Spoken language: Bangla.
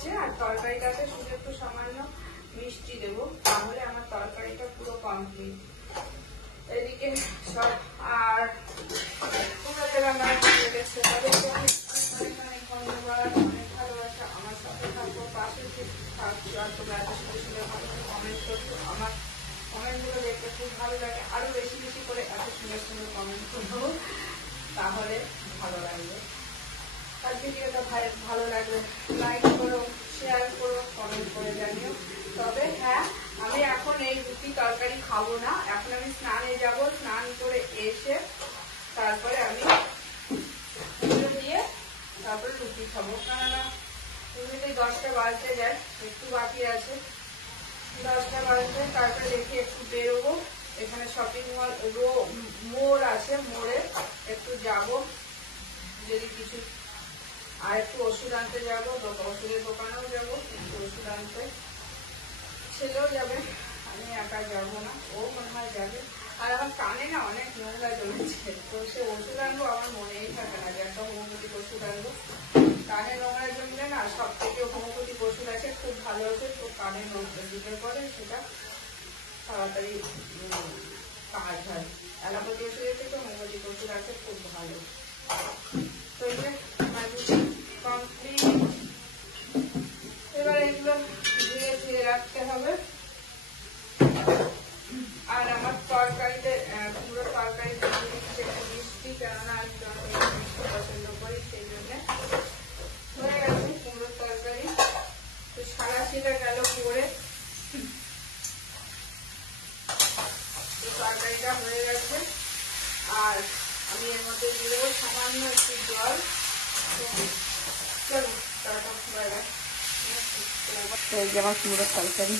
আছে আর তরকারিটাতে শুধু একটু সামান্য মিষ্টি দেবো, তাহলে আমার তরকারিটা পুরো কমপ্লিট। এদিকে সব আর তোমাদের আমার দেখছে তাদেরকে অনেক ধন্যবাদ, অনেক ভালোবাসা। আমার সাথে থাকবো, পাশে থাকছো, আর তোমরা এত সুন্দর সুন্দর ভালো কমেন্ট করছো। আমার কমেন্টগুলো দেখতে খুব ভালো লাগে, আরো বেশি বেশি করে এত সুন্দর সুন্দর কমেন্ট করবো, তাহলে ভালো লাগবে। আর ভিডিওটা ভালো লাগবে লাইক করো, শেয়ার করো, কমেন্ট করে জানিও। তবে হ্যাঁ, আমি এখন এই রুটি তরকারি খাবো না, এখন আমি স্নানে যাব, স্নান করে এসে তারপরে আমি পুজো দিয়ে তারপরে রুটি খাবো। কেননা রুটিতে 10টা বাজতে যায়, একটু বাকি আছে, 10টা বাজতে, তারপরে দেখি একটু বেরোবো। এখানে শপিং মল মোড় আছে, মোড়ে একটু যাব, যদি কিছু আর একটু ওষুধ আনতে যাবো, ওষুধের দোকানেও যাবো, একটু ওষুধ আনতে। ছেলেও যাবে, আমি একা যাবো না, ও মনে হয় যাবে। আর আমার কানে না অনেক নোংরা জমেছে, তো সে ওষুধ আনবো আমার মনেই থাকে না যে একটা হোমিওপ্যাথিক ওষুধ আনবো। কানে নোংরা জমলে না, সব থেকে হোমিওপ্যাথিক ওষুধ আছে, খুব ভালো ওষুধ, তো কানে নোংরা দিতে পরে সেটা তাড়াতাড়ি কাজ হয়। অ্যালোপ্যাথি ওষুধের থেকে হোমিওপ্যাথিক ওষুধ আছে, খুব ভালো। তো এই যে কমপ্লিট, এবার এগুলো ধুয়ে ধুয়ে রাখতে হবে। আর আমার তরকারিতে পুরো তরকারিতে একটু মিষ্টি, কেননা আমি মিষ্টি পছন্দ করি, সেই জন্য হয়ে গেছে পুরো তরকারি। তো সারা ছিটা গেল করে, তরকারিটা হয়ে গেছে। আর আমি এর মধ্যে দিয়ে দেবো সামান্য একটু জল। চলো তরকারি হয়ে গেছে, আমার পুরো তরকারি।